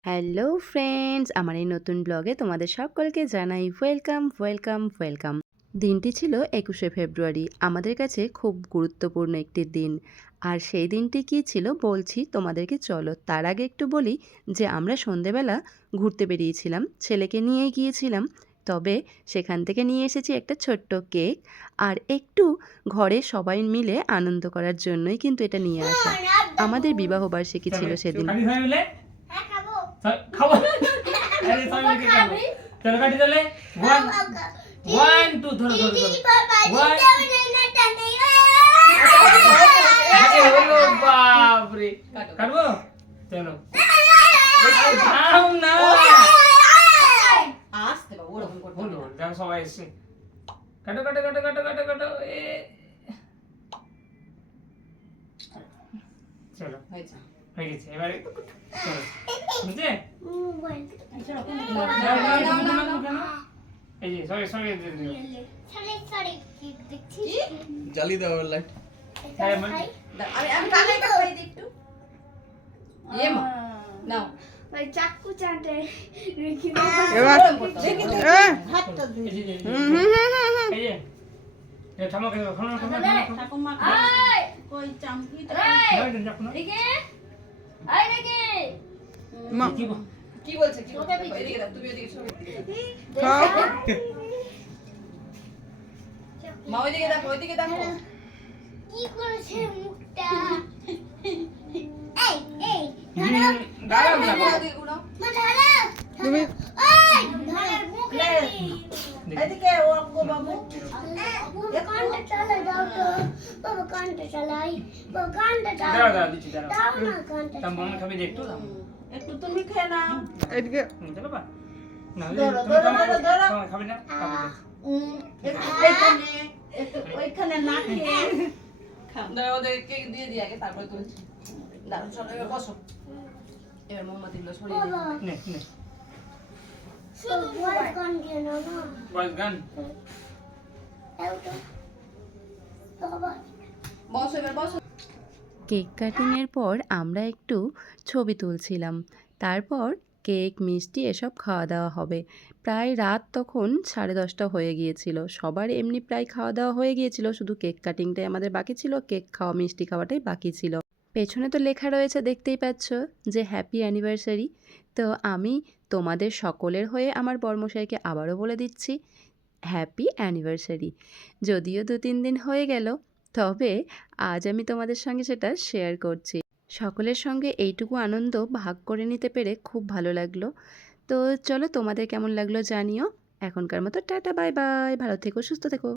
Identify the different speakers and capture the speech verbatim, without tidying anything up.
Speaker 1: Hello friends, আমার এই নতুন ব্লগে তোমাদের সকলকে জানাই ওয়েলকাম ওয়েলকাম ওয়েলকাম। দিনটি ছিল একুশে ফেব্রুয়ারি, আমাদের কাছে খুব গুরুত্বপূর্ণ একটি দিন। আর সেই দিনটি কী ছিল বলছি তোমাদেরকে, চলো তার আগে একটু বলি যে আমরা সন্ধেবেলা ঘুরতে বেরিয়েছিলাম, ছেলেকে নিয়েই গিয়েছিলাম। তবে সেখান থেকে নিয়ে এসেছি একটা ছোট্ট কেক আর একটু ঘরে সবাই মিলে আনন্দ করার জন্যই কিন্তু এটা নিয়ে আসা। আমাদের বিবাহবার্ষিকী ছিল সেদিন।
Speaker 2: খাবো আরে সবাই মিলে খাবো। চলো কাটি তাহলে ওয়ান ওয়ান টু ধরো ধরো ধরো ওয়ান আরে হলো বাপ রে কাটবো চলো দাও না
Speaker 3: আস্তে বাবু ওরকম করতে
Speaker 2: বলো যাও সবাই এসে কাটো কাটো কাটো কাটো কাটো কাটো এ চলো
Speaker 3: হয়েছে
Speaker 2: হয়ে গেছে এবারে চলো বুঝলে এই যে সরি সরি
Speaker 4: জ্বালি দাও লাইট।
Speaker 3: আমি আমি কানে খাই দিই একটু এ মা নাও
Speaker 5: ভাই চাকু চাটে রেখে
Speaker 3: এবার দেখি তো হাতটা ধুই
Speaker 2: এই যে এ থামো কেন থামো থামো
Speaker 3: ঠাকুমা
Speaker 5: আয়
Speaker 3: কই চামকিটা
Speaker 5: আয়
Speaker 2: না না না
Speaker 5: এদিকে আয় দেখে
Speaker 4: মা
Speaker 2: কি বল
Speaker 3: কি বলছে কি বলছে এদিকে দাও তুমি ওদিকে সরো মা ওইদিকে দেখো ওইদিকে দেখো
Speaker 5: কি করেছে মুখটা এই এই ধরো
Speaker 2: দাঁড়াও না
Speaker 3: ওদিকে গুনো
Speaker 5: মা ধরো
Speaker 4: তুমি
Speaker 5: এই ধরো মুখে
Speaker 3: এদিকে ও গো বাবু
Speaker 5: বাবা কানটা চালাই দাও তো বাবা কানটা চালাই বাবা কানটা
Speaker 2: দাঁড়াও
Speaker 5: চালাই
Speaker 2: দাঁড়াও দিচ্ছি দাঁড়াও
Speaker 5: দাও না কানটা
Speaker 2: তাম মন খাবে যে একটু দাও
Speaker 3: একটু তুমি খেয়ে নাও
Speaker 4: এদিকে
Speaker 2: হুম, চলো বা না
Speaker 3: ধরো,
Speaker 2: তুমি
Speaker 3: ধরো,
Speaker 2: খাবে
Speaker 3: ধরো, ধরো।
Speaker 2: খাবে- খাবে না খাবে না।
Speaker 3: উম, একটু ওইখানে একটু ওইখানে না খেয়ে দাও ওদেরকে দিয়ে দিই আগে তারপরে তুমি দাঁড়াও চলো এবার বসো এবার মোমবাতিগুলো সরিয়ে দিই
Speaker 5: বাবা
Speaker 2: নে নে
Speaker 5: শুধু ভয় কান দিয়ে না না
Speaker 2: বয়স গান
Speaker 5: দাও তো বাবা
Speaker 3: বসো এবার বসো
Speaker 1: কেক কাটিংয়ের পর আমরা একটু ছবি তুলছিলাম, তারপর কেক মিষ্টি এসব খাওয়া দাওয়া হবে। প্রায় রাত তখন সাড়ে দশটা হয়ে গিয়েছিল, সবার এমনি প্রায় খাওয়া দাওয়া হয়ে গিয়েছিল, শুধু কেক কাটিংটাই আমাদের বাকি ছিল, কেক খাওয়া মিষ্টি খাওয়াটাই বাকি ছিল। পেছনে তো লেখা রয়েছে দেখতেই পাচ্ছ যে হ্যাপি অ্যানিভার্সারি। তো আমি তোমাদের সকলের হয়ে আমার বরমশাইকে আবারও বলে দিচ্ছি হ্যাপি অ্যানিভার্সারি। যদিও দু তিন দিন হয়ে গেল, তবে আজ আমি তোমাদের সঙ্গে সেটা শেয়ার করছি। সকলের সঙ্গে এইটুকু আনন্দ ভাগ করে নিতে পেরে খুব ভালো লাগলো। তো চলো তোমাদের কেমন লাগলো জানিও। এখনকার মতো টাটা বাই বাই, ভালো থেকো সুস্থ থেকো।